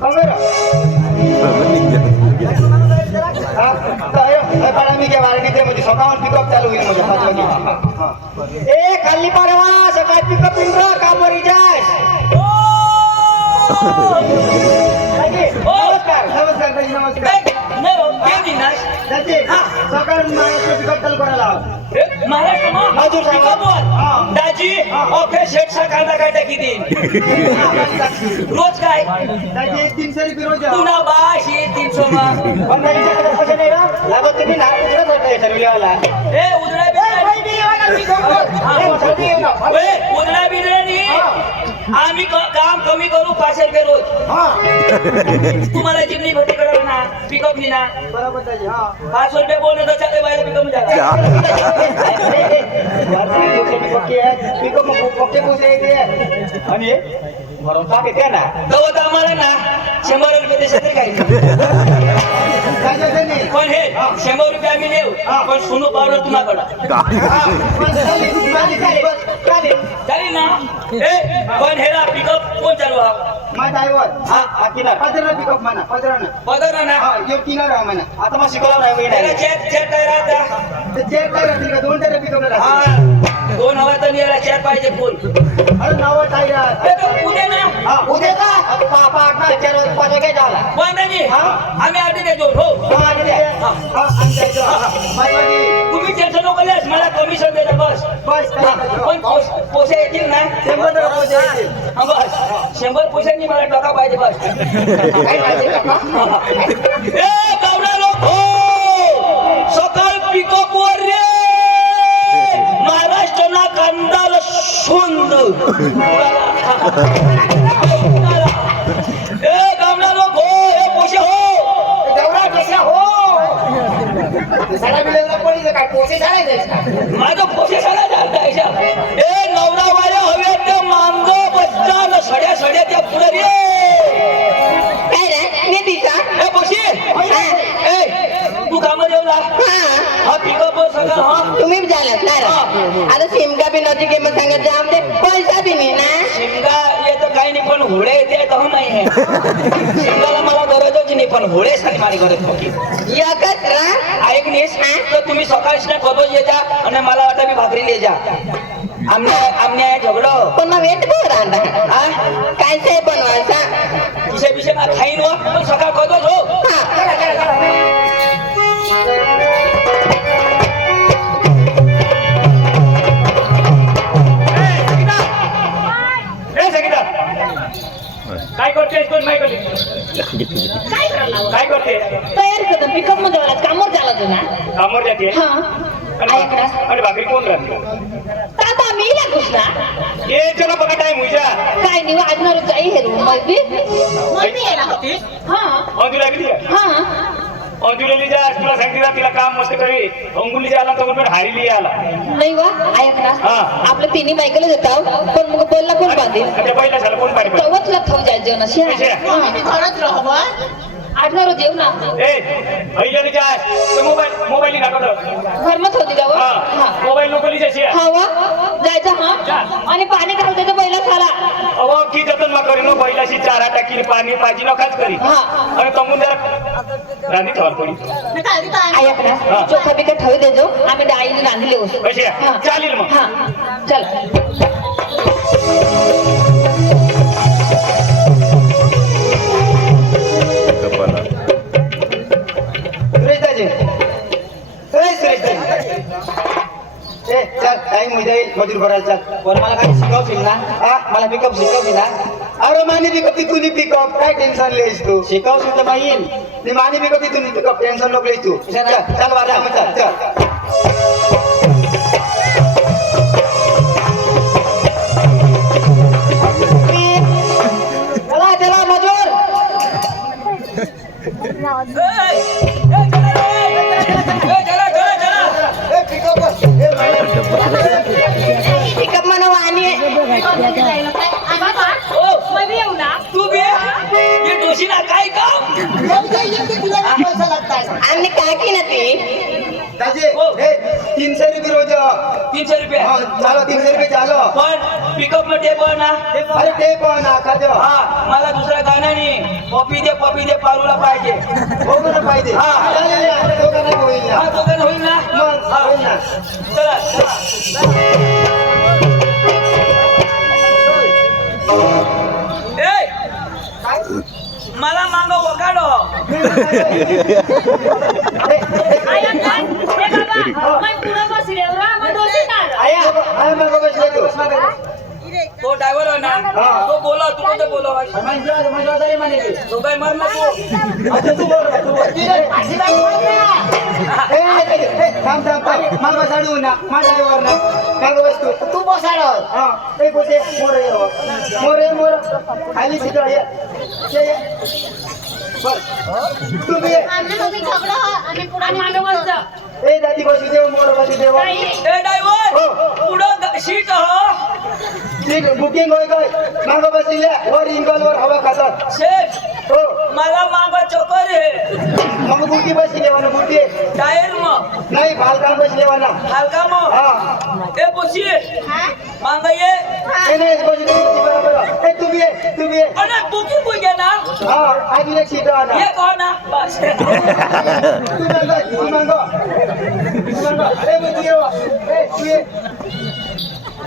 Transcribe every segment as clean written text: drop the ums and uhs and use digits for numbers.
मी काय वारंटी म्हणजे स्वतःहून पिकअप चालू होईल म्हणजे 5 वाजे ए खाली परवा सकाळ पिकअप इंद्र कामवरी जाय नमस्कार नमस्कार ताई नमस्कार सकाळ महाराष्ट्र पिकअप चालू करायला दाजी ओके शेटचा कांदा काय टाकी देईन रोज काय 300 रुपये रोज तुला बाशी 300 लागत तुम्ही ठरविवाला ए उदळा बिदळा आम्ही काम कमी करू 500 रुपये रोज तुम्हाला जिमनी भरती करावं ना पिकअप नी ना बरोबर ताई 500 रुपये बोलणे तर चालते बाहेर पिकअप मध्ये पिकअप पक्के पोसे आणि भरवता घेते ना गवत आम्हाला ना 100 रुपये देशात काय पण हे 100 रुपये आम्ही देऊ पण सोनू पावडर तुझ्याकडं चालेल ना ए पण हेला पिकअप कोण चालू हा माझा ड्रायव्हर हा किनार पदरना पिकअप म्हणा पदरना ना यो किनार आहे म्हणा आता मग शिकवला नाही त्याला चेक काय राहता ते चेक काय राहते का 2 टायर पिकअप राहते हा 2 हवा तर याला चेक पाहिजे फुल अरे 9 टायर ए तो उद्या ना हा उद्या का पापा 4 वाजता 5 वाजे झाला पण नाही आम्ही आधी देतो हो तुम्ही टेन्शन नको लेस मला कमिशन देता बस पण पैसे येतील ना 100 पैसे येतील हा बस 100 पैशांनी मला टका पाहिजे बस ए गावडा लोक सकाळ पिकअप वर रे महाराष्ट्र ना कांदाल शुंद ए गावडा लोक हो हे पैसे हो देवरा कसा हो साडा बिलेला पडी काय पोसे झाले माझं पैसे साडा झालता ऐसा ए नवरा वाल्या हवे ते मांगो बच्चा सड्या त्या पुढे रे काय रे मी दिसा ए पैसे ए तू कामावर येऊ ना हा पिकअप सगळं हा तुम्ही झालात ना आता सिमका बी नव्हती की मग सांगत जा आमचे पैसा बी नाही ना शिमगा येतं काही नाही पण होळे येते तर नाही आहे शिमगाला मला गरजच नाही पण होळे साठी माझी गरज होती एकच रा ऐक नेस तर तुम्ही सकाळी ना कबज ये जा आणि मला वाटतं मी भाकरी ले जा आमने झगडो पण मग वेट बोर आणला हा काय से बनवायचा किसे पिसे ना खाईन व पण सकाळ कबज हो हा काय करतेस कोण काय करते काय करते तयार करतो पिकअप मध्ये वाला कामवर झाला तू ना कामावर जाते हा ऐकला आणि भाकरी कोण राहते ताता मी लागूस ना ये चला बघा टाइम हुईजा काय नाही वाजणार जाई हे रूम मध्ये मम्मी यायला होतीस हा अंजुला किती हा अंजुलेली जा तुला सांगते ना तिला काम मस्त करी अंगुलीचा आला तर पण हारीली आला नाही वा ऐक ना हा. आपलं तिन्ही बायकाला देताव पण मग बोलला कोण बांधेल आता पहिला झाला कोण पाणी पाहिजे तेव्हाच तुला खाऊ जायचं जेवण अशी कशी आहे? घरात राहू आठणार जेव ना ए भैयाली जा मोबाईल नाकत घरमच होती का हा हा मोबाईल लोकली जायची हा वा जायचं हा आणि पाणी घालते तर पहिला झाला अहो की जतन मा करी नो बैलाशी चारा टाकी पाणी पाजी नकाच करी हा. आणि तमुंदर राणी थोर पडी ऐक ना चोखा बिका ठेवू देजो आम्ही डाळीने रांधले होतो कशी आहे? चालेल मग हा चल टाइम जाईल मजूर करायचा पण मला काही शिकवशील ना हा मला पिकअप शिकवशील ना अरे माने पिकअप तिथून पिकअप काय टेन्शन लिहिस तू शिकवशील तर माहीन ती माने पिकअप तिथून पिकअप टेन्शन नको लिहिस तू चल वाजा मग चल चल चला चला मजूर पिकअप म्हणा वाणी तू बी ये डोशीला काय काम आणि काय की ना ती दाजी 300 रुपये रोज 300 रुपये चालो 300 रुपये चालो पण पिकअप मध्ये पण ना अरे ते पण आखा देव हा मला दुसऱ्या गाण्याने पपी दे पारूला पाहिजे. दोघांना पाहिजे. हा. चालेल ना, आपल्या दोघांना होईल ना. हा दोघं होईल ना. मग हा. होईल ना. चला ए काय? मला मांग वकाडो. आया, आया मागं बसले तू. तो ड्रायव्हर आहे ना हा. तो बोला तू कुठे बोला तो काय मर ना तू. अच्छा, तू बोल, तू बोल. थांब थांब थांब. मागं साडू ना, माझ्या आईवर ना. मागं बस तू. तू बसाड. हा, ए बोलते, मोर ये हो. मोर. खाली शिकव, ये. ये. बस. तू बी ये. ए दादी बसू देव, मोर बसू देव. ए ड्रायव्हर हो. पुढं सीट हो. ठीक, बुकिंग होय काय? मागं बसले, वर इंगलवर हवा खातात. शेठ हो. मला मांग चक्कर आहे. मग बुटी बसली ना, बुटी. टायर मग नाही, भालकाम बसले ना. हलका मग हा. ए बशी मांग ये. ए नाही, बसू दे, बुटी बरोबर. ए, तू बी ये, तू बी ये. अरे बुकिंग होई घे ना. हा, अजून एक सीट आहे ना. ये कहो ना बस. तू मांगो. ए, बुटी ये. ए, तू ये.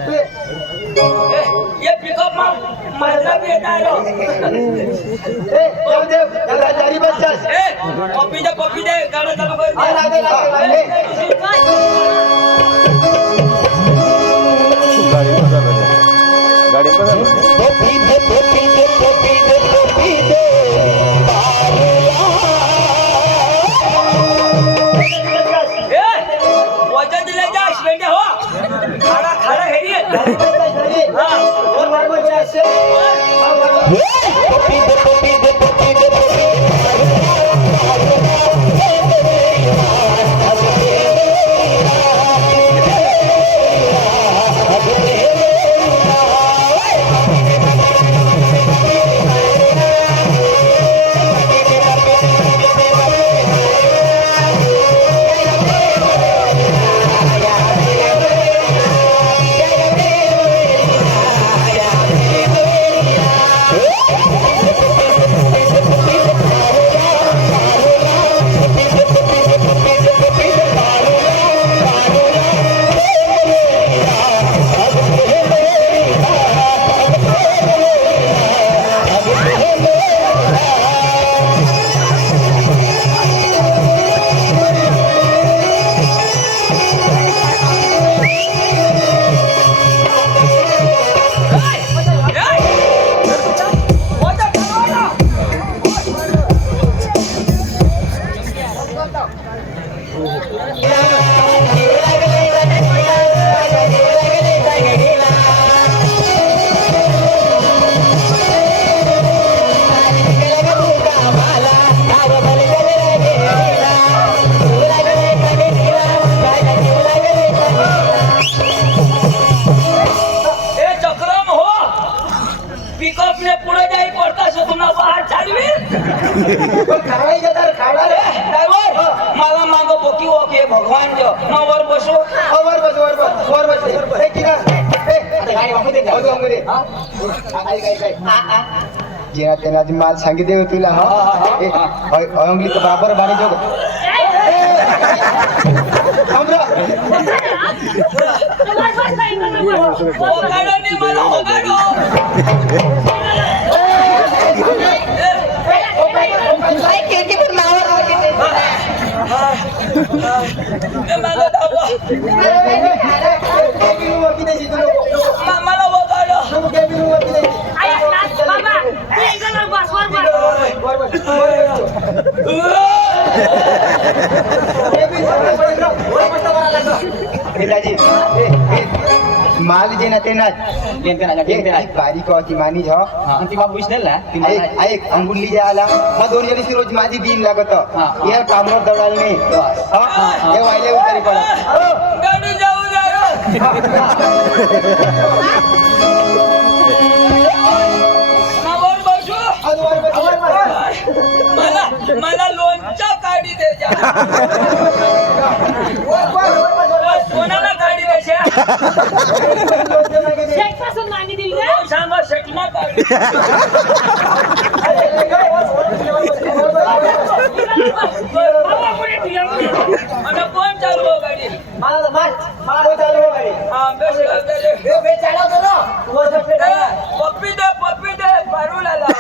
तू ये. ये पिकअप मग माझा भी येणार. ए, जाऊ दे. जरा जारी बस जास. ए पप्पी दे गाणं चालू कर. हा, लागेल. ए, गाडी बदल ए वजन दिले जा शेंडे हो. खाडा हेरी. जारी. हा वर मागो जास. हा, मागो. पिकअप ने पुढे जाई पडता तुम्हाला बाहेर चालवी. खाडाई गेला, खाडा रे. ड्रायव्हर मला माग बोकी ओके भगवान जो मग वर बसो. वर बस. ए, किना. ए, आता गाडी वापरू दे. वापरू दे. हा? काय. जेना तेना आधी माल सांगितले हो तुला. हा. अंगली तर बराबर बारी जो. ओकाडोनी मला ओकाडो. खिडकीतून नावावर वगैरे. मला धावा. मला ओकाडो. माल जे ना ते ना बारीक होती मानी झ ऐक अंगुली जे आला मग 2 जणीची रोज माझी दिन लागत या कामावर दळाल नाही हे वायले उतारी पडा गाडी जाऊ मला लोणच्या काढी द्यायच्या. कोणाला काढी द्यायच्या सांगा शेट ना काढू. आता कोण चालवो गाडी? हा, बेस लागले. पप्पी दे पारूला लाव.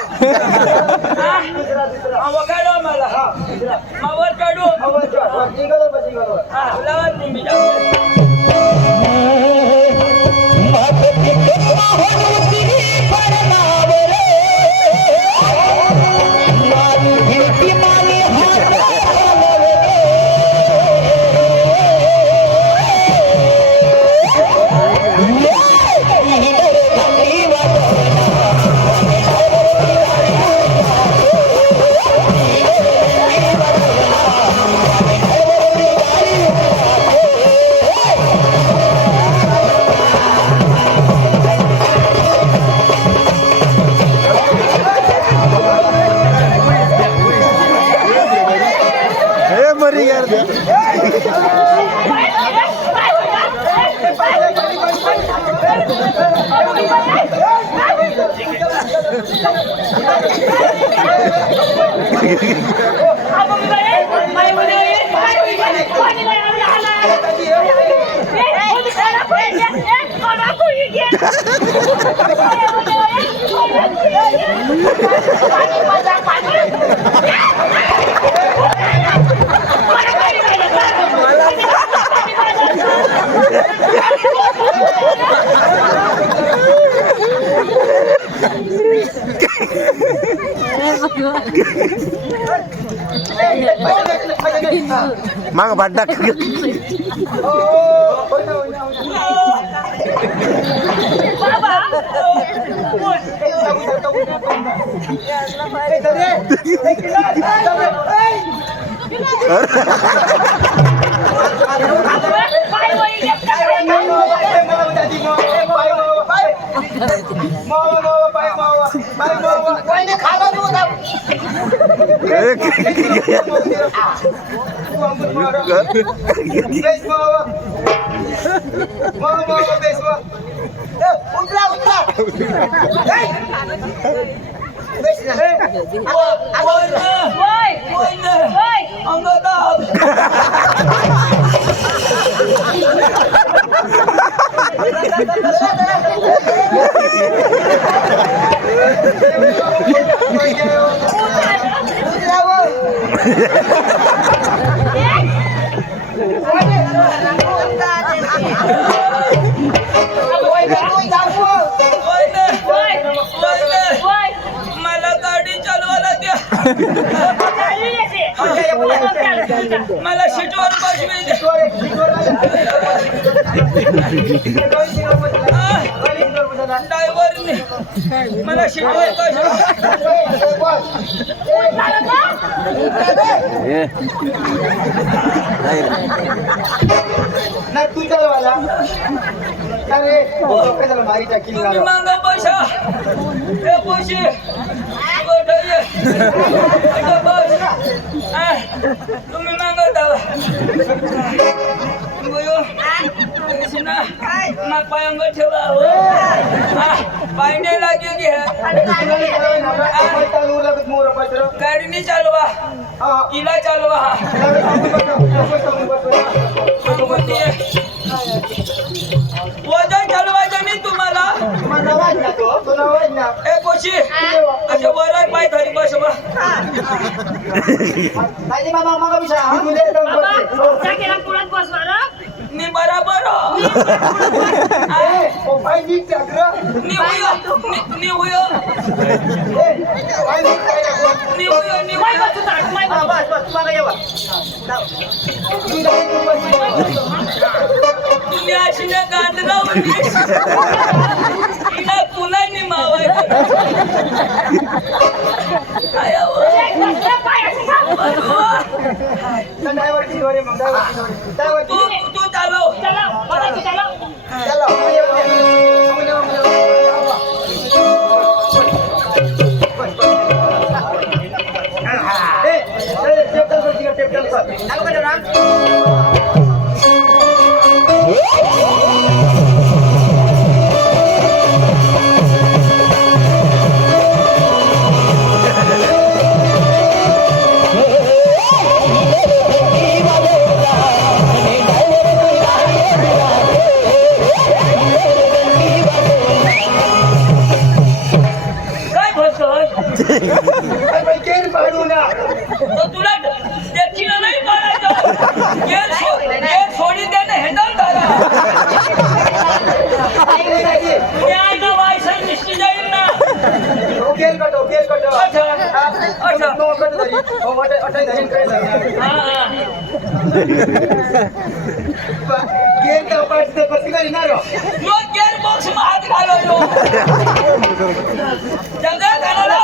हा, वगाडो मला. मावर काढू. हा, लावा तुम्ही जाऊ. मरी यार माग भाड्डा मला गाडी चालवायला द्या. मला सीटवर बसवी ड्रायव्हरने मला सीटवर ना तू चालवायला अरे मारी टाकी तुम्ही मागा पैसा हे पैसे तुम्ही मागा दावा पायंग ठेवा पायने लागे घ्या गाडीने चालवा इला चालवा वजन चालवायचं नाही तुम्हाला ए कोशी असे वर पाय धरी बस मी बराबर तुम्ही अशी गांड पुन्हा निमावाय तू चालव अरे केर पाडू ना. तर तुला त्याची नाही पाडायचं. गेर सोडी देणं हे ना तारा. तुम्ही आहे ना वायसन दिसली जाईल ना. केर कटो. अच्छा. अच्छा. तो कट धरी. हो अटै धरी काय धरी. हा हा. केर का पाडते कसं काय ना रो. यो गेअर बॉक्स मध्ये हात घालवलो. जगा घालवला.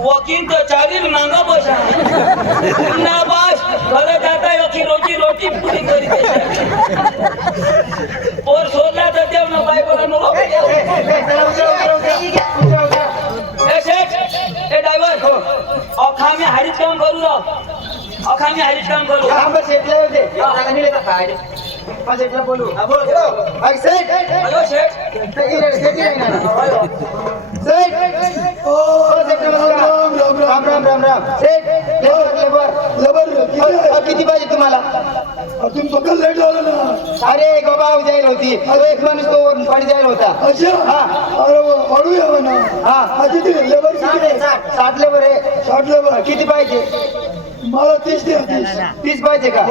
वकील तो चालील मांगा बसा ना बस घर जाता योकी रोटी पुरी करी और सोडला तर देव ना बायकोला नको ए शेठ ए ड्रायव्हर अखामी हारीच काम करू राव अखामी हारीच काम करू काम बस शेटले होते. आता मिळे का काय? पाच शेटला बोलू. हा बोल. अरे सेट. हॅलो शेठ सेट. ओ सेट राम. सेट लेबर. किती पाहिजे तुम्हाला? तुम्ही स्वतः लेट झालं ना. अरे बाबा जाईल होती. अरे एक माणूस तो पाणी जायला होता. अच्छा हा. अरे हळू यावं ना. हा किती लेबर किती? 60 लेबर आहे. 60 लेबर. किती पाहिजे? मला 30 द्या. 30 पाहिजे का?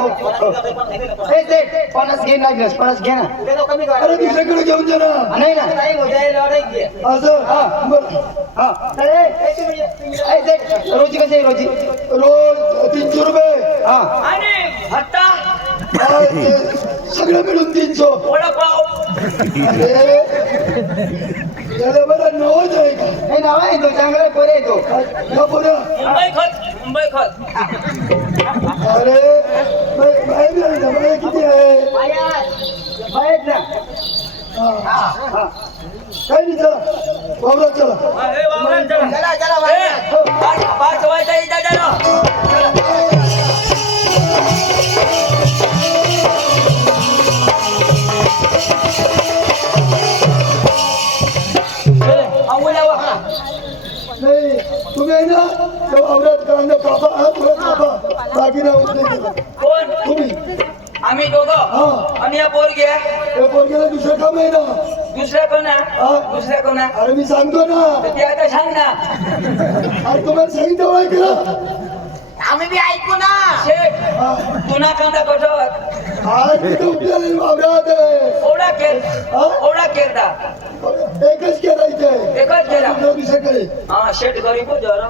ए सेट 50 घे ना. 50 घे ना. अरे दुसऱ्याकडे घेऊन जा ना. नाही ना. असं बरं. हा. ए सेट रोजी कशी आहे रोजी? रोज 300 रुपये. हा. आणि भत्ता सगळं मिळून 300. वडापाव अरे या लेबरला नवच आहे का? नाही नाव आहे तो चांगला पोरे आहे तो. या पोरं. मुंबई खत अरे बाहेर आहे ना. बाहेर किती आहे? आहेत ना. हा. काही नाही चला वावरात चला. हे वावरात चला. ए, पाच वाजता इथं चला. नाही तुम्ही आहे ना त्या वावरात कांदा कापा. हा तुला कापा. बाकी उचले कोण तुम्ही. आम्ही दोघं हा. आणि या पोरगी आहे. त्या पोरग्याला दुसरं काम आहे ना. दुसऱ्या कोणा हा. दुसऱ्या कोणा अरे मी सांगतो ना. तर ते आता सांग ना. अरे तुम्हाला सांगितलं आहे का? आम्ही बी ऐकू ना. शेठ हा. तुना कांदा कठोर आज तिथं उपलेलं वावरात आहे. ओढा केर हा? ओढा केरदा एकच करायचंय. एकच केला. दुसऱ्याकडे हा शेठ गरीब जरा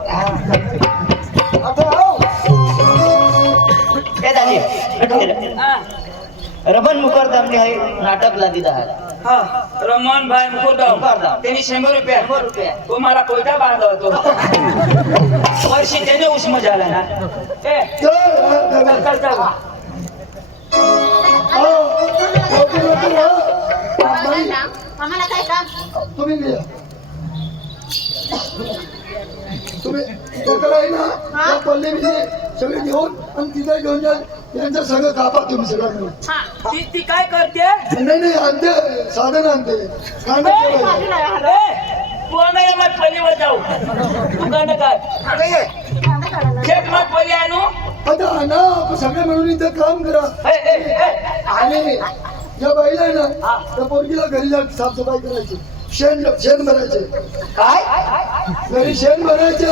काय झाली? हा रमण मुखर्दमने हे नाटक लादिलं आहे. हा रमण भाई मुकुरदम त्यांनी 100 रुपये तुम्हाला कोयता बांधला होतो वर्षी त्याने उष्म झाला ना. ए चल चल चल. आम्हाला काय काम? तुम्ही लिहा. तुम्ही त्याकडे आहे ना त्या पल्ले सगळे घेऊन आणि तिथे घेऊन जा. यांचं सगळं कापा तुम्ही सगळं मिळून. ती काय करते? नाही आणते साधन आणते. कांदा ठेवायला. तू नाही मग पलीवर जाऊ दुकान काय शेत मग पली आणू. आता ना आपण सगळे मिळून इथं काम करा. आणि या बाईला आहे ना त्या पोरगीला घरी जा साफसफाई करायची. शेण भरायचे. काय? घरी शेण भरायचे.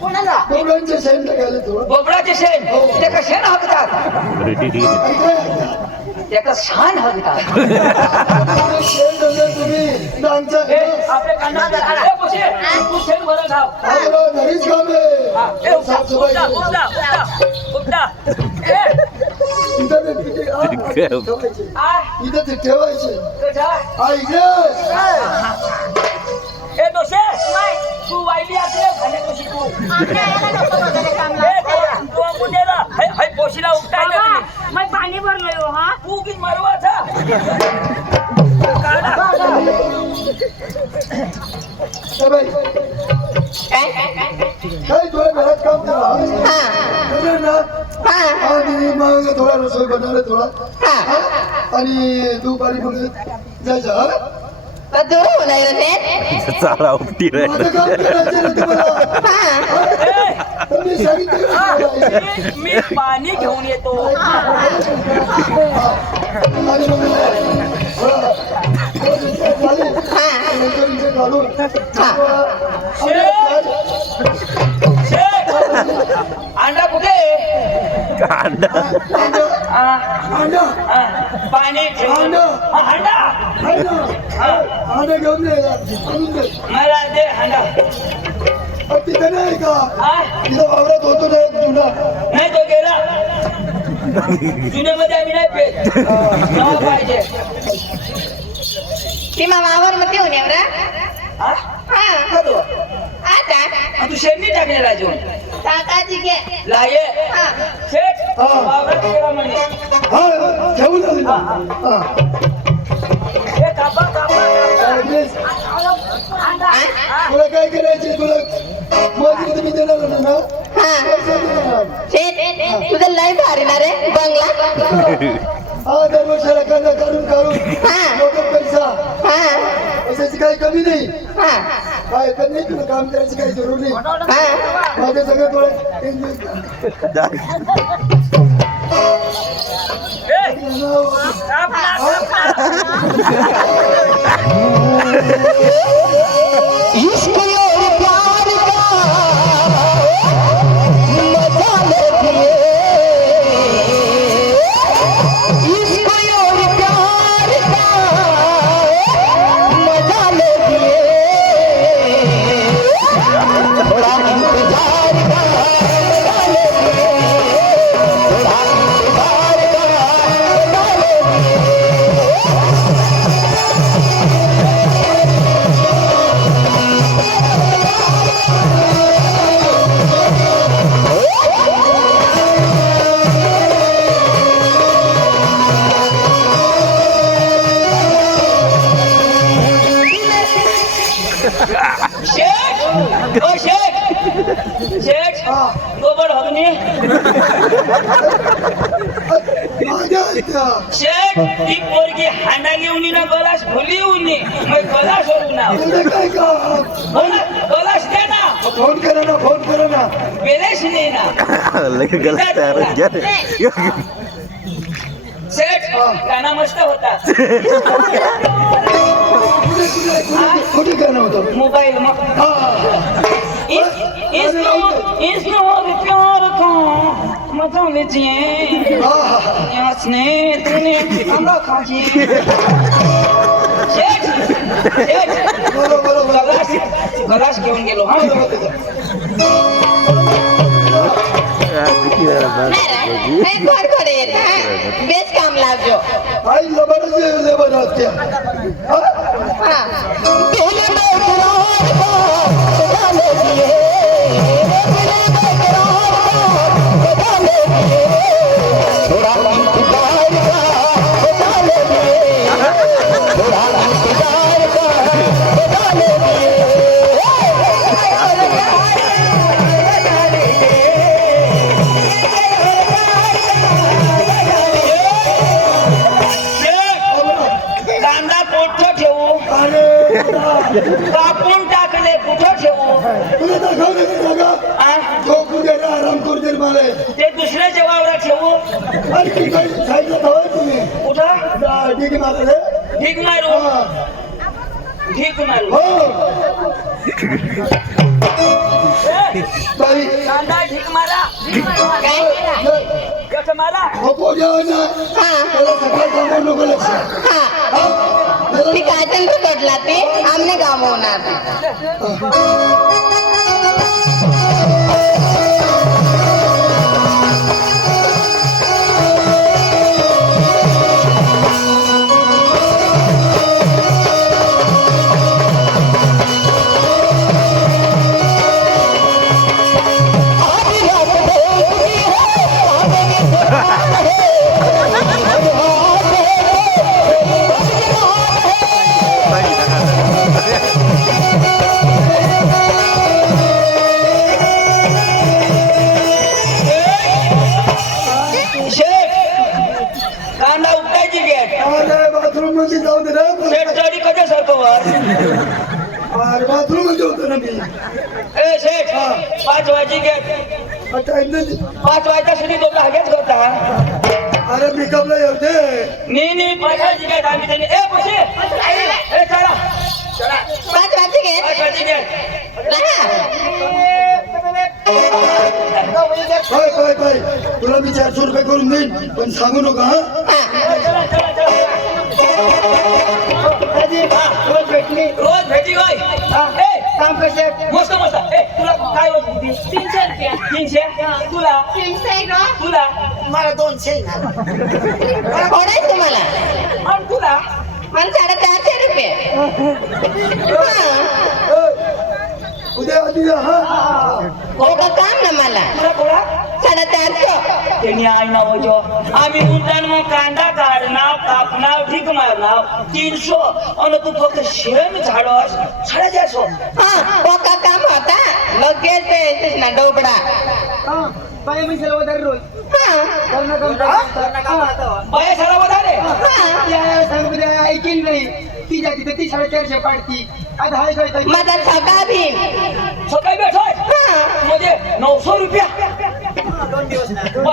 कोणाला? कोंबड्यांचे शेण टाकायला थोडं. बोबडाचे शेण ते का शेण हाकतात ते का छान हाकतात. शेण टाकलं तुम्ही डांगचा. आपले कांदा तू शेण भरत हाव. आपलं घरीच काम आहे. साफसफाई इथं ते ठेवायचे. हा इकडे तू वाईली असले खाणे कशी तू आम्ही यायला नको वगैरे कामला. मुंडेला पोशीला उपटायला मग पाणी भरलोय हो. हा तू की मरवाचा बाई काय काय थोडं घरात काम करा हा करेल ना हा आणि मग थोडा रसोई बनवलं थोडा हा आणि दुपारी मग जायचं हा कधी होणार रे चाला उपटी माझं काम करायचं ना तुम्हाला हा तर मी सांगितलं ना तुम्हाला. मी पाणी घेऊन येतो आणि मग थोडा झाले नंतर इथे काढून शेठ, अंडा कुठे अंडा हा, अंडा हा, पाणी ठेवून अंडा. अंडा अंडा घेऊन दे आणून दे मला दे अंडा तिथे नाही का हा? तिथं वावरात होतो ना एक जुना नाही तो गेला जुन्यामध्ये आम्ही नाही पेत नवा पाहिजे ती मामावर मग येऊन एवढा हा? हा का तो? आता आणि तू शेणी टाकलेला जेवण काकाजी घे लाये हा शेठ हा. वावरात गेला म्हणे हा ठेवून आली हा हे कापा कापा तुला काय करायचे तुला मजुरी तुम्ही देणार ना ना हा पैसे देणार. शेठ तुझं लय भारी ना रे बंगला हा दरवर्षाला कांदा काढून हा. लोक पैसा हा पैशाची काही कमी नाही हा काय कमी नाही तुला काम करायची काही जरूर नाही हा माझं सगळं थोडं शेठ ओ शेठ शेठ गोबर हगनी माझ्या इथं. शेठ ती पोरगी हांडा घेऊन ना गलास भुली उनी मग गलास वरून ना तुला काय काम गलास दे ना फोन करा ना बेलेश नाही ना लगे गलत तयार हो गया शेठ गाणं मस्त होता कुठे करणार होतं मोबाईल मग इसनो प्यार को मजा लीजिए यासने तूने आंबा खाजिए शेठ शेठ गलास घेऊन गेलो हा नाही खडखड येत हा बेस काम लागजो आई लबाडच लेबर असते हा कांदा कुठं ठेवू कापून टाकले कुठं ठेवू तुला दाखवलं की जागा आ? झोपू दे ना आराम करू दे मला ते दुसऱ्याच्या वावरात ठेवू आणि तिकडे साईडला धावा तुम्ही कुठं डिगी मारले ढीक मारू हा. ढीक मारू हो बाई कांदा ढीक मारा काय कसं मारा नको द्यावं ना हा त्याला सकाळ सांगू नको लक्ष हा ती काजल रगडला ते आमने गाववणार Bye. ए शेठ हा. 5 वाजी घे टाइम नाही 5 वाजता सुधी तो हागेच करता अरे पिकअपला येऊ दे नी 5 वाजी घे आम्ही त्यांनी ए पशी ए चला 5 वाजता घे 5 वाजी घे काय तुला मी 400 रुपये करून देईन पण सांगू नका हा चला चला चला रोज भेटली रोज भेटी होय ए काम कसे मस्त मस्त ए तुला काय होती 300 रुपया 300 तुला 300 ग तुला थोडाच तुम्हाला आणि तुला मला 450 रुपये उद्या आधी या, हा हो का काम ना मला तुला कोणा 450 त्यांनी आई नाव जो आम्ही उलटान मग कांदा काढणार कापणार ठीक मारणार 300 आणि तू फक्त शेण झाडस 450 हा हो का काम होता लगेच ते ना डोबडा बाई मी सर्व दर रोज हा बाया सारा वधारे ऐकीन नाही ती जाती तर ती 450 पाडती आता हाय काय माझा सगळा भीम सकाळी भेटोय म्हणजे 900 रुपया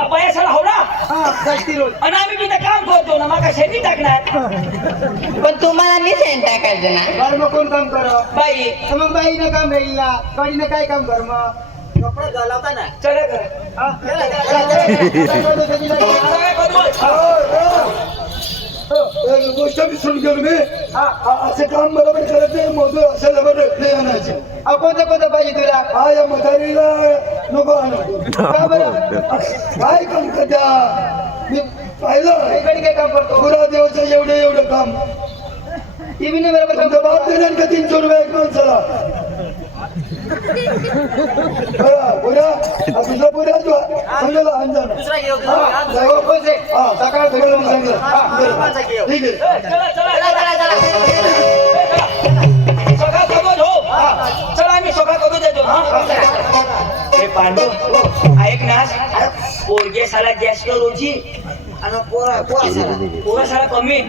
बाया सारा हो ना हा जास्ती रोज आणि आम्ही तिथे काम करतो ना मग शेती टाकणार पण तुम्हाला नाही सेंट टाकायचं ना बरं मग कोण काम कर बाई तर मग बाईनं काम राहील ना गाडीनं काय काम कर मग कपडा घालावता ना चला कर हा? सगळे एक गोष्ट विसरून गेलो मी हा. असं काम बरोबर करत नाही मोदू असं जबर नाही आणायचे अहो, कोणतं कोणतं पाहिजे तुला हा या म्हातारीला नको आणू का बरं काय काम करत्या मी पाहिलं इकडे काय काम करतो पुरा देवाचं एवढं काम टीव्ही ने बरोबर काम तुमचा बाप देणार का 300 रुपये एक माणसाला पुरा दुसरा पुरा सांगायला अंजान सकाळ भेटून सांगितलं ठीक आहे चला सकाळ करून हो चला आम्ही सकाळ करून देतो हे पांडू ऐक ना पोरगे साला जास्त रोजी पोरा साला कमी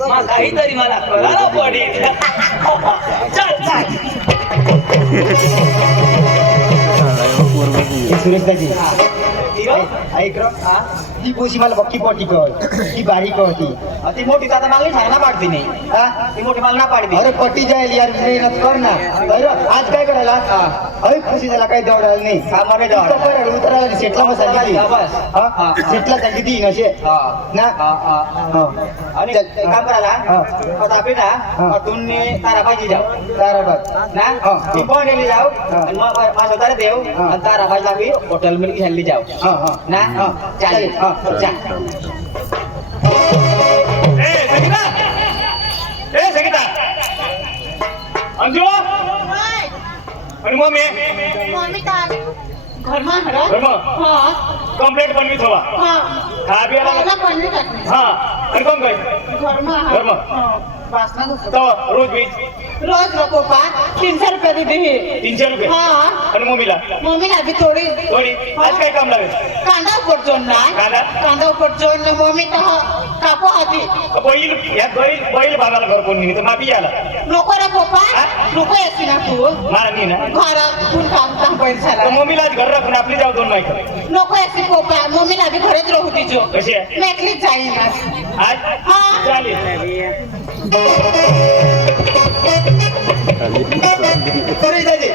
मग काहीतरी मला कळायला पडेल चल सुरेश दाजी ऐक ती पोशी मला बक्की पडती कळ ती बारीक होती ती मोठी तर आता मला नाही ना पाडती नाही हा ती मोठी मला ना पाडती अरे पट्टी जाईल यार मेहनत कर ना अरे आज काय करायला अरे खुशी झाला काही दौडायला नाही कामाने दौड उतरायला सेटला मसाली सेटला सांगली ती नशे ना आणि काम करायला आता आपले ना तुम्ही ताराबाजी जाऊ ताराबाद ना ती पण गेली जाऊ आणि मग माझं तारा देऊ आणि ताराबाजला मी हॉटेल मध्ये घ्यायला जाऊ ना चालेल अंजू आणि मग मी मम्मी काय घरमा हरा घरमा? हा कंप्लेंट बनवीत हवा हा खा प्यायला मला पनीर टाकणे हा आणि कोण काय घरमा घरमा? वासना दुसरं. तो रोज बीज रोज नको पा 300 रुपये दीदी ही 300 रुपये हा आणि मम्मीला मम्मीला भी थोडी थोडी आज काय काम लागेल कांदा उपटजोन ना कांदा? कांदा उपटजोन मम्मी तर कापो हाती बैल भागाला घर कोण नाही तर मापी आला नको रे पप्पा हा? नको येसी ना तू मला नाही ना घरात तू काम बैल तर झाला मम्मीला आज घर राखून आपली जाऊ दोन बायका नको येसी पप्पा मम्मीला भी घरच राहू तिचो कशी आहे मी एकलीच जाईन आज आज हा. चालेल सुरेश दाजी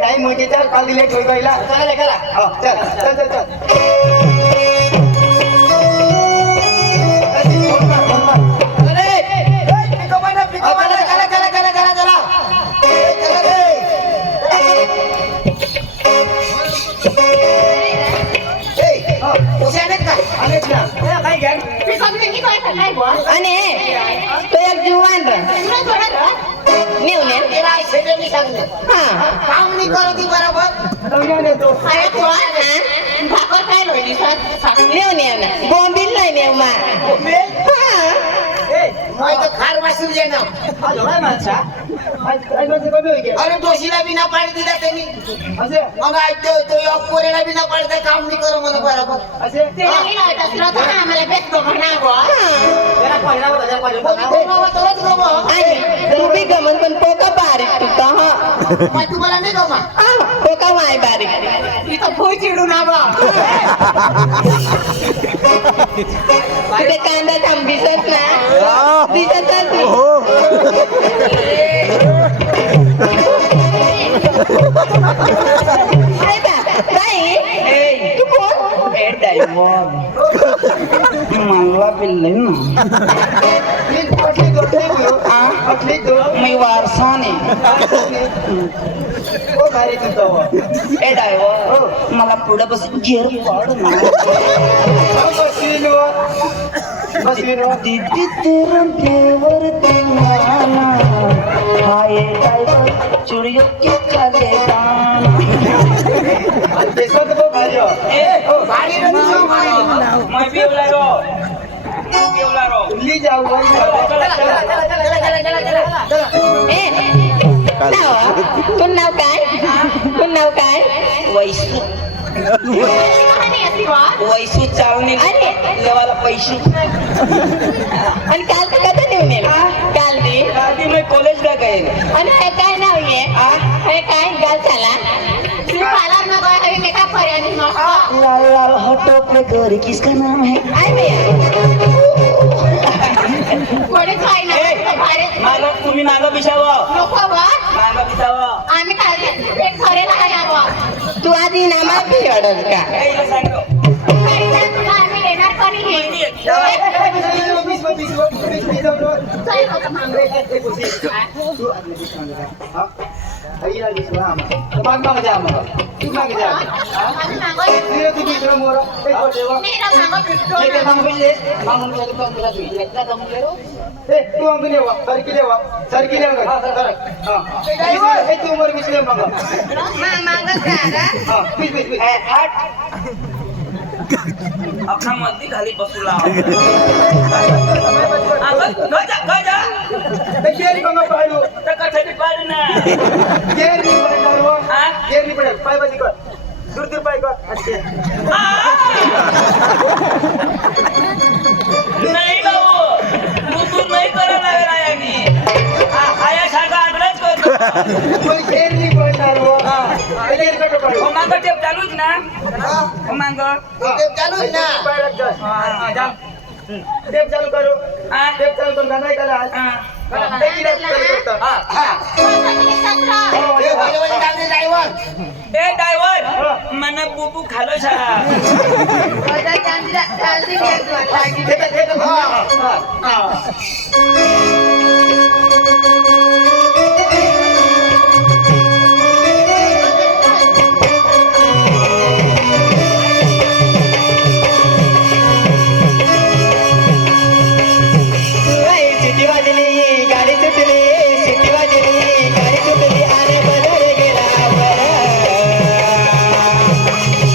टाइम होते चल काल लेट होई गईला चला करा चल आणि तो एक जुवान नेऊन भाकर काय लोणी नेऊन येऊ ना बोंबील नाही नेऊ मा खार वासून दे ना आज एवढा माणसा आज माणसं कमी होई गेला. अरे दोषीला बिना पाणी दिला त्यांनी असे मग ऐकतो तो योग पोरेला बिना पाणी काम नाही करू म्हणून बरोबर असे ते लावत असलं तर आम्हाला भेटतो म्हणा गो त्याला पहिला बघा, त्याला पहिला कोणी बघा. कोणावर तरच गमो. आई तू बी गमन पण पोका बारीक तू का हा मग तुम्हाला नाही गमा पोका माय बारीक इथं भोय चिडून आवा तिथे कांदा थांब दिसत ना दिसतच नाही. हो अरे बा, ताई, तू कोण? ए डायमंड मला पिल्ले ना अटली दोन अटली दोन मी वारसाने हो भारी तुझं ए डायवर मला पुढे बसून घेर पाड ना बसली नो दीदी तेरा देवर दीवाना हाय डायवर चुड़ियों के काले दाना देखो तो भारी हो भारी रंग भारी मैं भी उलारो ली जाऊ चला ए, नाव तुझं नाव काय तुझं नाव काय वैसू कहाणी अशी वा वैसू चालणे अरे. लेवाला पैसे आणि काल तू कधी नेऊन येईल काल बी आधी मैं कॉलेज ला गए आणि हे काय नाव आहे हे काय गाल चाला तू पाला ना गो हवी मेकअप पर्यंत नसतो लाल लाल होठों पे गोरी किसका नाम है आय भैया कोणी खाई ना भारी मागं तुम्ही मागं बिछावं नको वा मागं बिछावं आम्ही काय एक खरे नाही वा तू आधी नामा भी ऑर्डर का ए सांगतो तुला आम्ही देणार पण हे चल होतं मागं. आम्ही मागं मेरा मागं भेटतो मागं जा अपना मधी खाली बसूला तर कशाने पाड ना दूर दूर पाय कर अच्छे नाही भाऊ तू नाही करा लागेल आयानी आया सारखा आग्रहच करतो कोई घेर नहीं पड़ता वो घेर कट पड़ो हो मागं टेप चालूच ना हो मागं चालू ना पैर रख जा टेप चालू करो टेप चालू करो गाना ऐकायला चालू करता ए ड्रायव्हर मन बुबू खालो शाळा सिटी वाजली गाडी सुटली सिटी वाजली गाडी सुटली आणि बदल गेला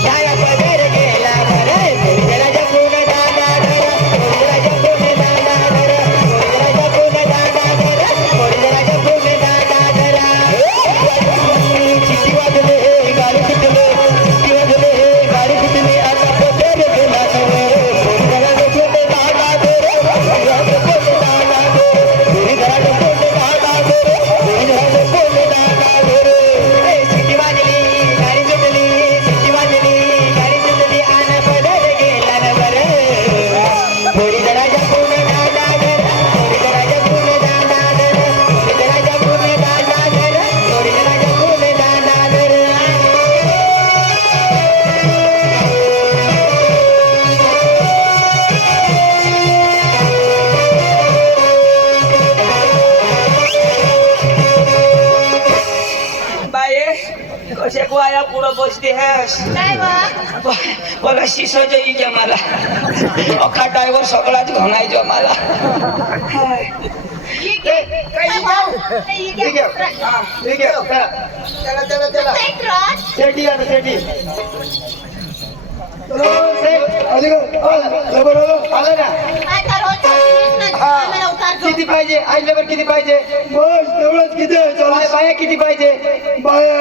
शाळा बदल गेला राजा पूर्ण दादा राजा पूर्ण दादा राजा पूर्ण दादा सिटी वाजली गाडी सुटली सिटी वाजली गाडी सुटली आता बदल गेला राजा पूर्ण दादा बाये कसे को आया पुढं बसते हैस बघा शिसो जाई के मला अख्खा ड्रायव्हर सगळाच घोणायचो मला ठीक है ठीक है चला चला चला सेठी आता सेठी सेठ अलीकडे आलं ना आम्हाला उतारतो. किती पाहिजे आई लेबर किती पाहिजे बस तेवढंच किती आहे बाया 40 बाया किती पाहिजे बाया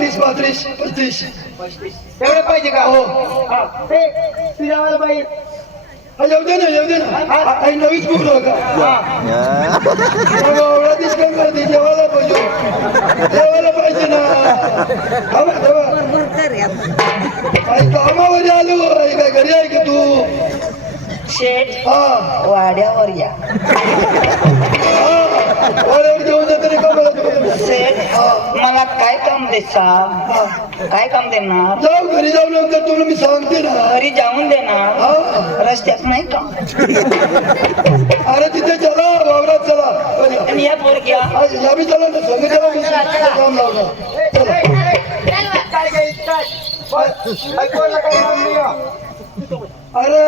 30 35 35 एवढे पाहिजे का हो. हा. ते तुझ्या मला बाई हा, येऊ दे ना आई नवीच बुक का एवढा डिस्काउंट करते जेवायला पाहिजे ना हा बरं, तेव्हा. आई कामावर आलो आई काय घरी आहे की तू शेठ हा वाड्यावर या वाड्यावर घेऊन जातो रे कामाला तू. शेठ मला काय काम देसा काय काम देणार जाऊ घरी जाऊ नंतर तुला मी सांगते ना घरी जाऊन देणार हा रस्त्यात नाही का अरे तिथे चला वावरात चला आणि या पोरग्या या बी चला ना संग चला मी काम लावणार चला चल बा. काय काय काय ऐकवलं काय काम नाही हो. अरे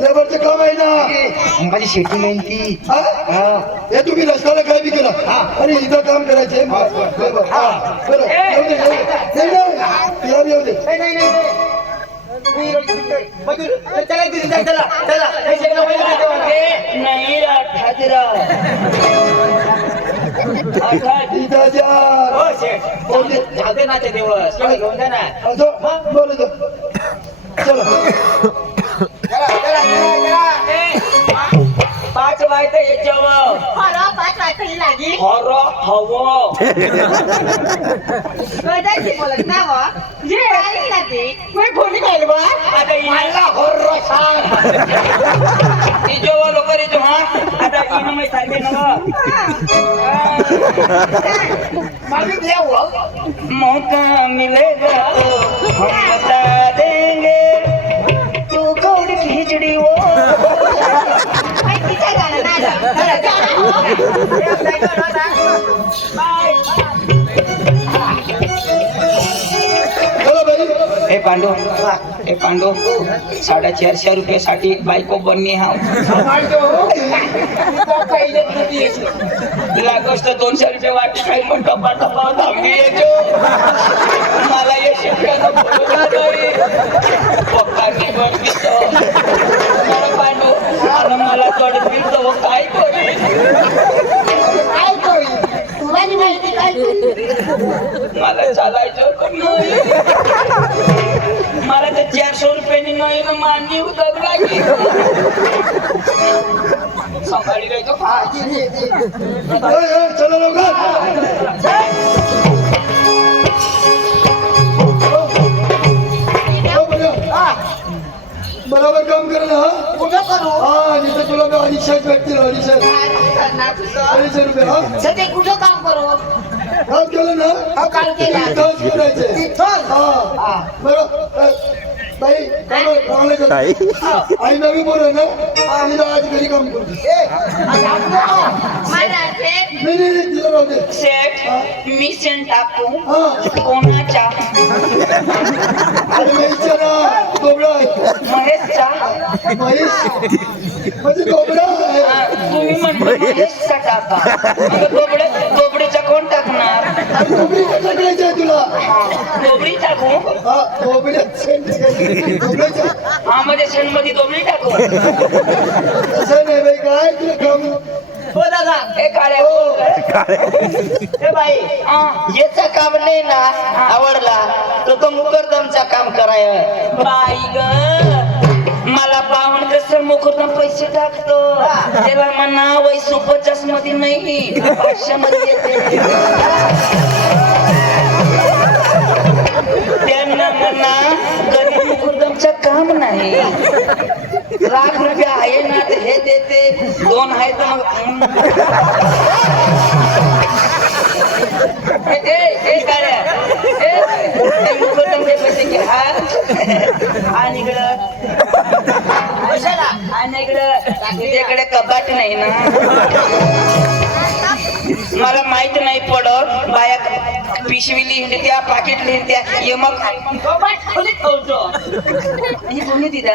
लेबरचं काम आहे ना माझी शेती नाही ती हा? हे तुम्ही रस्त्याला काय बी केलं अरे इथं काम करायचंय लेबर. हा, बरं. येऊ दे, येऊ दे. नाही, नाही. तिला बी येऊ दे नाही नाही नाही चला तिथे जा, चला चला हे सगळं होईल ना तेव्हा. ए, नाही ठाकरा तिथं जा. हो शेठ जाऊ दे ना ते दिवस तेवढं घेऊन जा ना असं बरं जा. चला पाच बायका याच्यावर खरं 5 वाजता लागली. खरं हवं कदाचित बोलत ना व. जे राहिली ना ती. मग कोणी खायला बा? आता इनाला होर्रो सांग तिच्यावर लोक रे तू हा आता इन मै सांगते ना मौका मिलेगा तो हम बता देंगे तू कौड़ी खिचड़ी वो बाई, तिचं गाणं नाही गं. चला, चला बाई ए पांडू 450 रुपयासाठी बायको बनणी हा लागोस तर 200 रुपये वाटी काही पण टप्पा टप्पा धावली येतो मला हे शेतकऱ्यानं बोलवलं नाही पप्पांनी पण दिसतो मला पांडू आणि मला थोडं दिसतो काय करी काय करू? तुला बी माहिती काय करू? मला चालायचं पण नाही मला तर 400 रुपयांनी नाही ना मान्य उतर लागली सांभाळी राहायचो चला लवकर हो, बरोबर काम कर ना कुठं करू हा तिथे तुला 250 भेटतील 250 करणार तुझं 250 रुपये हा सध्या कुठं काम करू काम केलं ना हो काल केलं तिथंच करायचंय तिथं हा बरं बाई कामाला जा. आई आई नवी बोल ना तिला आज घरी काम करतो मला ते नाही तिला राहू दे सेठ मी सेंट टाकू हा कोणाच्या अरे महेशच्या ना कोबडा आहे महेशचा महेश म्हणजे कोबडा आहे तुम्ही म्हणले महेशचा टाका गोबडीचा कोण टाकणार अरे कोबडी कसं करायचं आहे तुला गोबडी टाकू हा कोबड्या कोबड्याच्या हा मध्ये सेंट मध्ये गोबडी टाकू असं नाही बाई काय तुला काम हो दादा हे काळ्या ए बाई हा याचा काम नाही ना आवडला तो मुकरदमचा काम कराय बाई ग मला पाहून कसं मुकुटन पैसे टाकतो त्याला म्हणा वै सुपरचास मध्ये नाही 500 मध्ये येते त्यांना म्हणा गरीब मुकुटमचं काम नाही लाख रुपये आहे ना तर हे देते 2 आहे तर मग ए काळ्या मुकुटमचे पैसे घ्या आणि इकडं आणि इकडे कपाट नाही ना मला माहित नाही पडत बाया पिशवी लिहित्या पाकिट लिहित्या ये मग ही कोणी दिला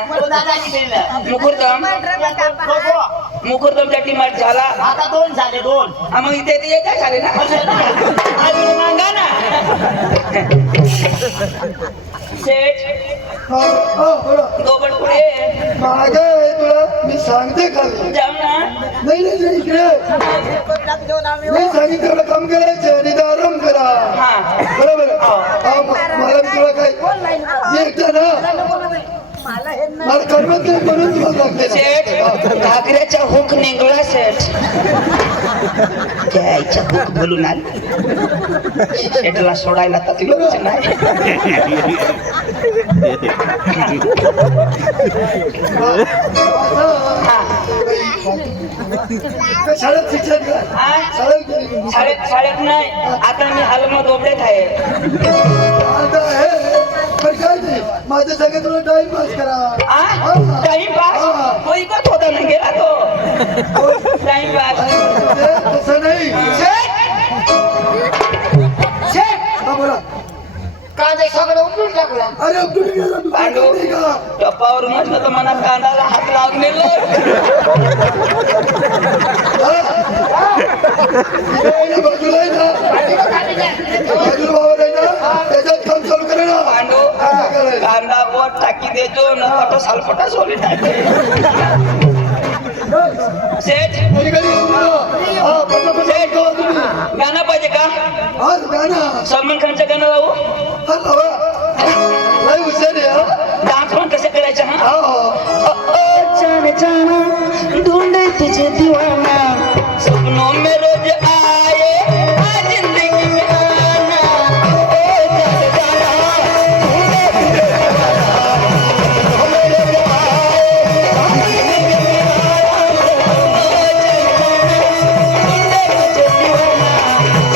मुकुरदमच्या टीमात झाला आता 2 झाले 2 मग इथे ते येत्या झाले ना अजून मागा ना सेठ बरं दोबड पुढे मागे आहे तुला मी सांगते खाली जाऊ ना नाही नाही नाही, इकडे मी सांगितलं तेवढं काम करायचं आणि इथं आराम करा हा बरोबर हा, मला बी तुला काय एकटा ना मला करमत नाही म्हणून तुला लागते ना. सेठ घागऱ्याचा हुक निघला सेठ त्या आईच्या हुक बोलून आली सेठला सोडायला तकलीफ नाही हा. काय शाळेत शिक्षण का हा? शाळेत नाही आता मी हालमत ओबड्यात आहे आता हे पण काय नाही माझ्या सगळ्यात तुला टाइम पास करा टाइमपास कोई का होता नाही गेला तो टाइमपास तसं नाही हा बोला कांदे सगळं उपटून टाकला अरे तुम्ही गेला तू काय पांडू करते का टप्पावर म्हटलं तर मना कांदाला हात लावून नेलं इकडे बाजूला आहे ना बाजूला वावर आहे ना त्याच्यात काम चालू करा ना पांडू कांदा वर टाकी देतो न सालपटा सोली टाके सेठ पलीकडे येऊन जा. हा पटकन सेठ जावा तुम्ही गाणं पाहिजे का हा गाणं सलमान खानचं गाणं लावू हा लावा लय हुशार आहे हा डान्स पण कसं करायचं हा हा जाने जाना ढूंढे तुझे दीवाना सपनों में रोज आए आज जिंदगी में आना ओ जाने जाना ढूंढे तुझे दीवाना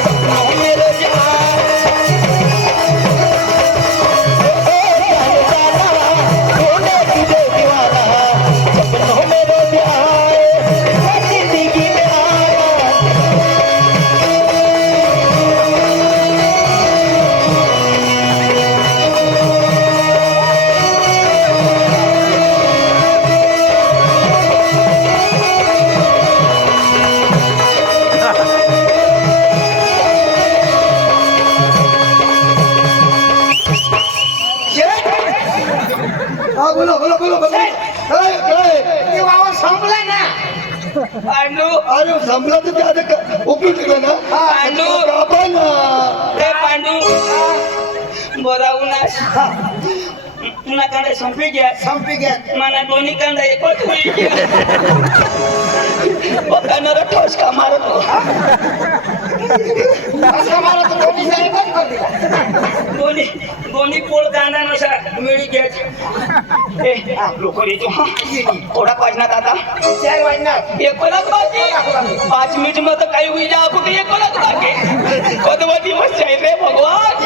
सपनों में रोज हा बोला बोला बोला बोला काय काय वावर संपला ना पांडू अरे संपला तर ते आता उपयोग केला ना पांडू कापा ना ए पांडू बोलावू ना तुला कांदा संपी घ्या मला दोन्ही कांदा एकच होई पकानारा ठोसका मारतो असं मला तर दोन्ही सारे बंद कर दिला दोन्ही पोळ कांदा नसा मिळी घ्यायच ए लोक येतो हा थोडा वाजनात आता 4 वाजणार एकोलाच बाकी 5 मिनिट मध्ये काही होईल कुठे एकोलाच बाकी कदवा दिवस जाईल रे भगवान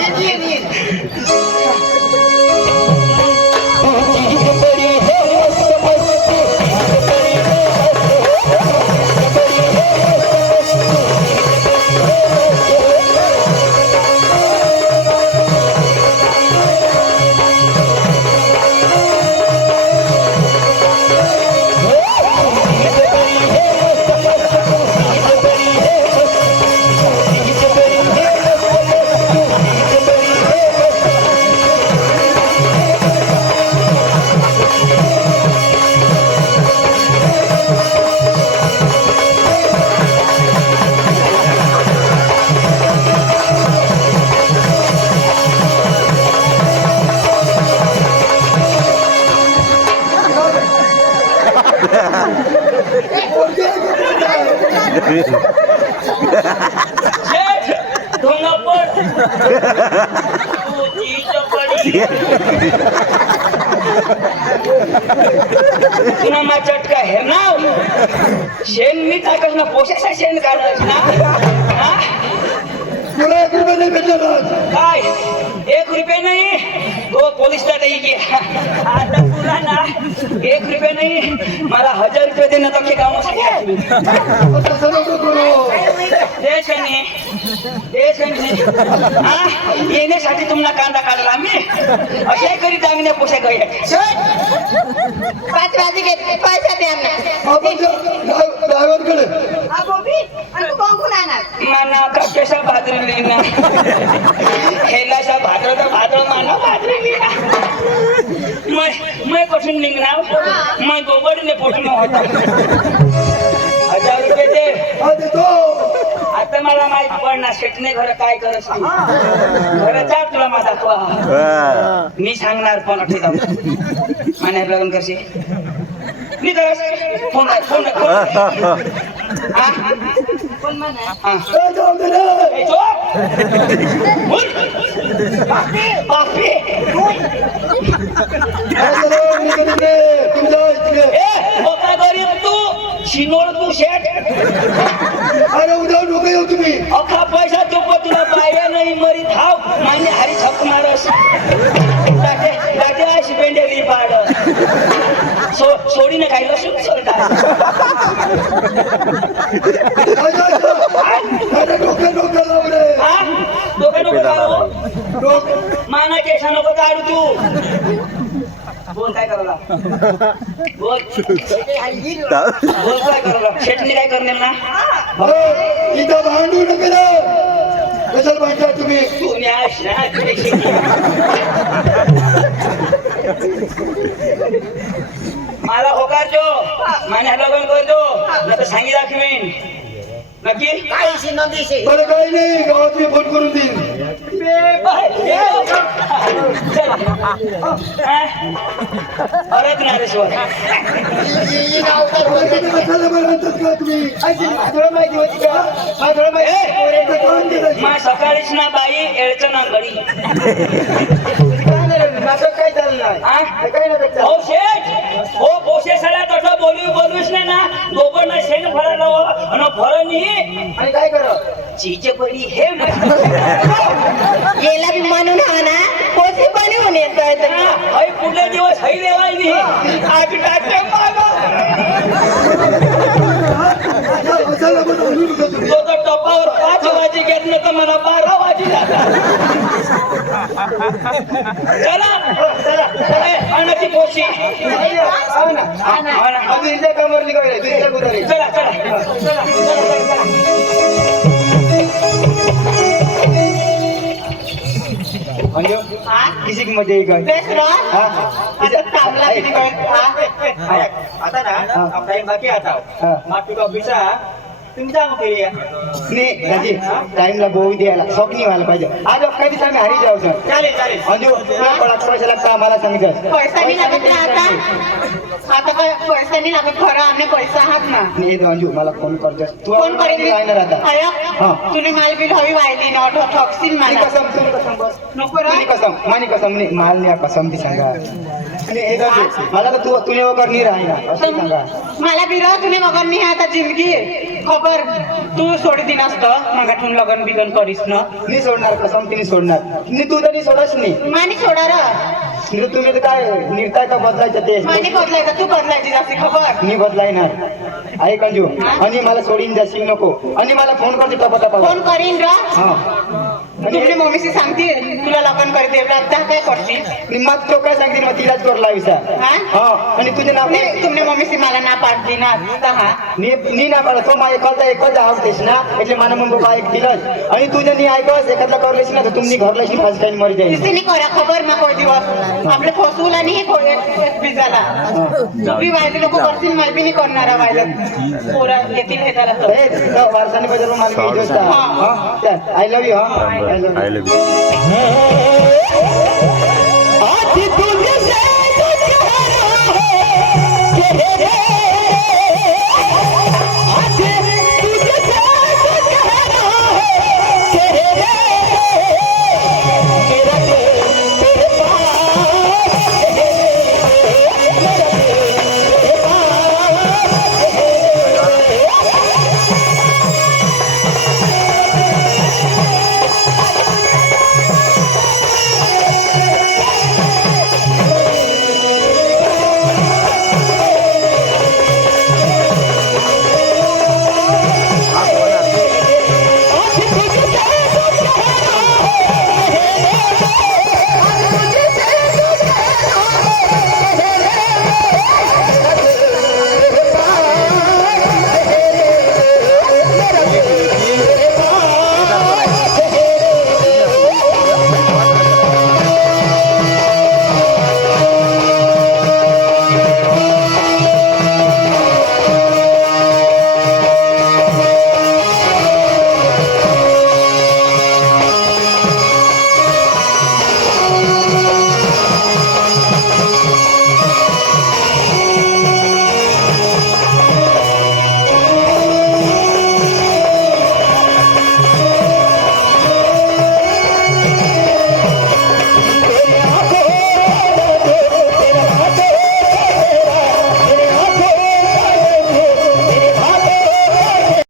ढोंगा पड तुला मा चटका हे नाव शेण मी टाकस ना पोशाचा शेण काढायच ना तुला 1 रुपया नाही भेटणार आज. काय 1 रुपये नाही तो पोलिसला नाही गे आता तुला ना 1 रुपये नाही मला 1000 रुपये देणं तर काम तसं नको करू येण्यासाठी तुम्हाला कांदा काढला आम्ही अशा करी दागिन्या पोशा गया 5 वाजे घेतले पैसे द्या ना आपण ड्रायव्हरकडे हा गोबी आणि तू कोण आणणार माना का कशा भादरली ना हेलाशा भाद्र माना भादरली ना मैं कुठून निघणार मैं दोबडीने पोटून होता 1000 हा देतो. आता मला माहित पडणार शेटने घर काय करत घर जा तुला माझा दाखवा. हा. मी सांगणार पण अठे जाऊ मान्यात लग्न करशी मी तर फोन आहे, फोन आहे, फोन आहे. हा? हा. ए, जाऊ दे रे. ए, चोप! बोल. बापरे! काय झालं? मी कधी रे? तुम्ही जाऊ इकडे. ए, मोठा गरीब तू शिनोड तू शेट अरे उद्या डोकं येऊ तुम्ही. अख्खा पैसा चुकव तुला पाया नाही मरी धाव मान्य हरी छक मारस टाटे अशी पेंडेली पाड सोडीने खायला शुभ सोडता काय झालं? अरे डोकं लाव रे. हा डोकं नको काढू डोकं. माना केसा नको काढू तू बोल काय करायला बोल बोल काय करायला शेटणी काय करणार ना अरे, इथं भांडू नका ना. कशाला भांडता तुम्ही? तू न्यास ना तुझी शेती. मला होकार जो मान्या लग्न करतो नका सांगी दाखवीन नक्की काहीशी नदीशी बरं काही नाही, गावात मी फोन करून देईन. परत नारेश्वर ही नाव तर बोलते. तुम्ही कशाला बरं म्हणतात का तुम्ही? थोडं माहिती होती का मला थोडं माहिती इथं काम केलं. मा सकाळीच ना बाई एळचं ना गडी काय नाही नाटक काय चालणार काय नाटक हो चाललं शेठ हो बोशे सला तसं बोलूच नाही ना दोघं ना शेण फरायला आणि फरणी आणि काय करा चीज पडी हे गेला बी म्हणून हा ना कोसी बनवून येतोय तर हई पुढले दिवस हई देवायनी आग टाके मागा कशाला बरं म्हणू नका तुम्ही? तो तर टपावर 5 वाजे घेतलं तर मला 12 वाजे चला अनकी पोशी हा ना अजून इथे कमरली काय तुझ्या गुदारी चला चला म्हणजे किसी की मजा येईल बेस रॉ हा आता कामला किती वेळ आता ना टाइम बाकी आता माफी का बिसा तुम्ही जा मग नाही राजी टाइमला बोवी द्यायला शॉक नाही व्हायला पाहिजे आज काही दिवस आम्ही हरी जाऊ सर चालेल चालेल अंजू तुला पैसा लागता आम्हाला सांगितलं पैसा नाही लागत ना आता काय पैसा नाही लागत खरं आम्ही पैसा आहात ना नाही अंजू मला फोन करतो तू फोन करेन राहणार आता हा. तुने माल बिल हवी वाहिली नॉट ठॉक्सिन मानी मला कसम तुला कसम बस नको मानी कसम नाही माल नाही कसम ती सांगा आणि हे अंजू मला तर तू तुने वगैरे नाही राहिना असं सांगा मला बिरा तुने मगन नाही आता जिंदगी खबर तू सोडी दिन असतं मग ठेवून लगन बिगन करीस ना नाही सोडणार कसम तिने सोडणार नाही तू तरी सोडच नाही मानी सोडा र तुम्ही तर काय निर्ताय का बदलायचं ते मानी बदलायचं तू बदलायची जास्ती खबर मी बदलायणार ऐक अंजू आणि मला सोडीन जाशील नको आणि मला फोन करते टपा फोन करीन र हा तुमची मम्मीशी सांगतील तुला लगन करते आता काय करतील मग तो काय सांगतील मग तिलाच करला विसा हा आणि तुझे नाव तुमने मम्मीशी मला ना पाडती ना हा नी ना पाडत तो माझ्या एकच आवडतेस ना એટલે મને મમ્મી પપ્પા એક દિલસ અને તું જે ની આઈકોસ એકાદલા कर लेशील ना तर तुम्ही घर लेशील फास काही मरी जाईल तिथे नाही करा खबर ना कोई दिवस आपले फसवला नाही बिजाला तुम्ही वायदे लोक करतील मला बी नाही करणार वायदे पोरा येतील हे त्याला ए तो वारसाने बजारो मला मी दोस्त हा आय लव्ह यू हा I love you.